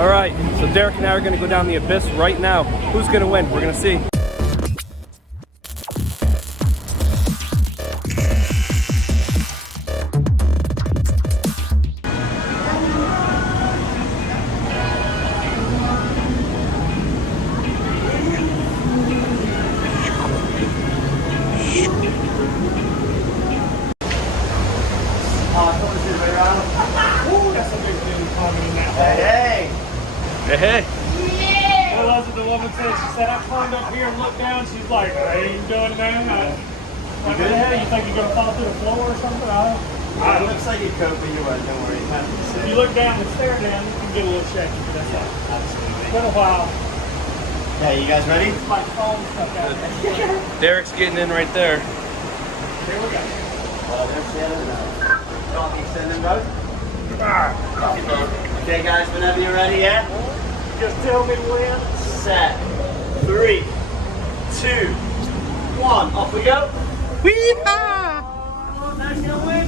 All right, so Derek and I are gonna go down the abyss right now. Who's gonna win? We're gonna see. Hey, hey. Well, that's what the woman said. She said, I climbed up here and looked down. She's like, I ain't doing that. Like, what the hell? You think you're going to fall through the floor or something? It looks like you could, but you won't. Don't worry. If you look down and stare down, you can get a little shaky, but that's all. Absolutely. It's been a while. Hey, you guys ready? My phone stuck out. Derek's getting in right there. Here we go. Well, there's Shannon now. Coffee, send them both. Coffee boat. Okay, guys, whenever you're ready, yeah? Just tell me when. Set. 3, 2, 1. Off we go. Wee-haw! Oh, that's gonna win.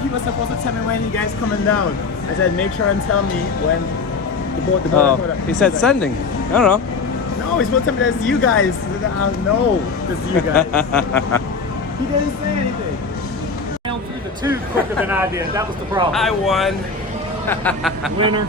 He was supposed to tell me when you guys coming down. I said, make sure and tell me when the boat. He said sending. I don't know. No, he's supposed to tell me that's you guys. No, that's you guys. He didn't say anything. Down through the tube quicker than I did. That was the problem. I won. Winner.